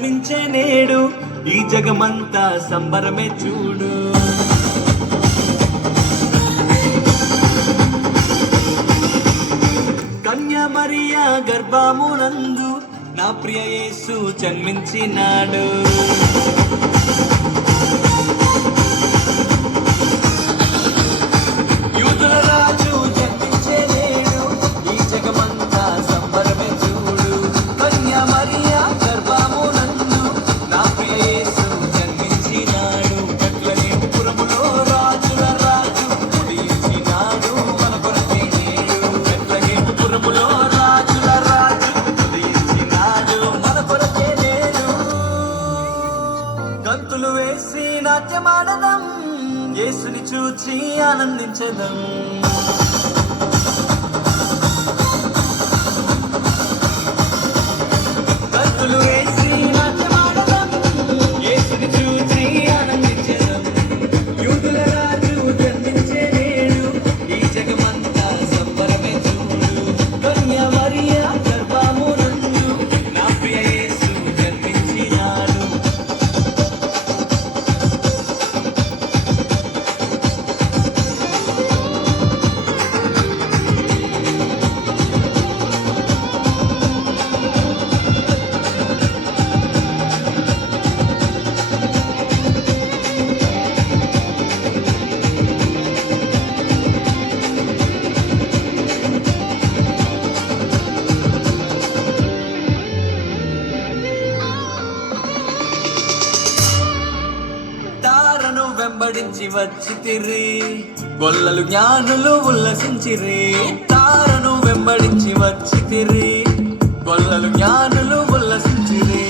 జన్మించే నేడు ఈ జగమంతా సంబరమే చూడు. కన్యా మరియా గర్భమునందు నా ప్రియ యేసు జన్మించినాడు. యూదుల రాజు జన్మించే నేడు ఈ జగమంతా సంబరమే చూడు. కన్యా మరియా గర్భమునందు నా ప్రియ యేసు జన్మించినాడు. బెత్లెహేముపురములో రాజుల రాజు ఉదయించినాడు మన కొరకే నేడు. బెత్లెహేముపురములో రాజుల రాజు ఉదయించినాడు మన కొరకే నేడు. గంతులు వేసి నాట్యమాడదాం, యేసుని చూచి ఆనందించదాం. గంతులు వేసి నాట్యమాడదాం, యేసుని చూచి ఆనందించదాం. యూదుల రాజు జన్మించే నేడు ఈ జగమంతా సంబరమే చూడు. కన్యా మరియా గర్భమునందు నా ప్రియ యేసు జన్మించినాడు. తారను వెంబడించి వచ్చితిరి, గొల్లలు జ్ఞానులు ఉల్లసించిరి. తారను వెంబడించి వచ్చితిరి, గొల్లలు జ్ఞానులు ఉల్లసించిరి.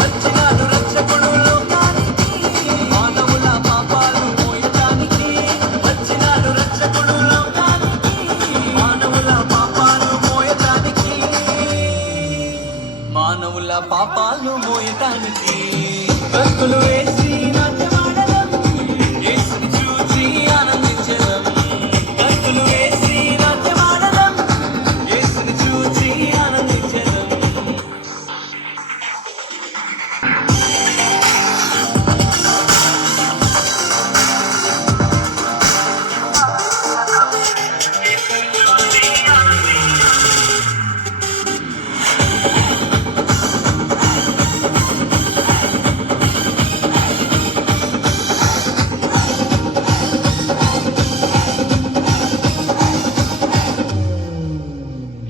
వచ్చినాడు రక్షకుడు లోకానికి, మానవుల పాపాలు మోయటానికి. వచ్చినాడు రక్షకుడు లోకానికి, మానవుల పాపాలు మోయటానికి. మానవుల పాపాలు మోయటానికి. భక్తులు వేసి నాట్యమాడదాం, యేసుని చూచి ఆనందించదాం. భక్తులు వేసి నాట్యమాడదాం, యేసుని చూచి ఆనందించదాం.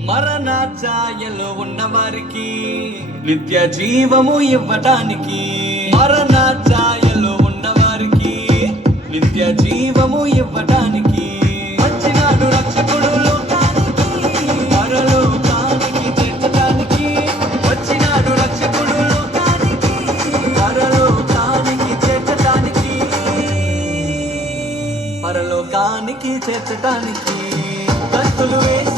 మరణ ఛాయలో ఉన్నవారికి నిత్య జీవము ఇవ్వటానికి. మరణ ఛాయలో ఉన్నవారికి నిత్య జీవము ఇవ్వటానికి. వచ్చినాడు రక్షకుడు లోకానికి, పరలోకానికి చేర్చటానికి. వచ్చినాడు రక్షకుడు లోకానికి, పరలోకానికి చేర్చటానికి. పరలోకానికి చేర్చటానికి. కత్తులు వేసి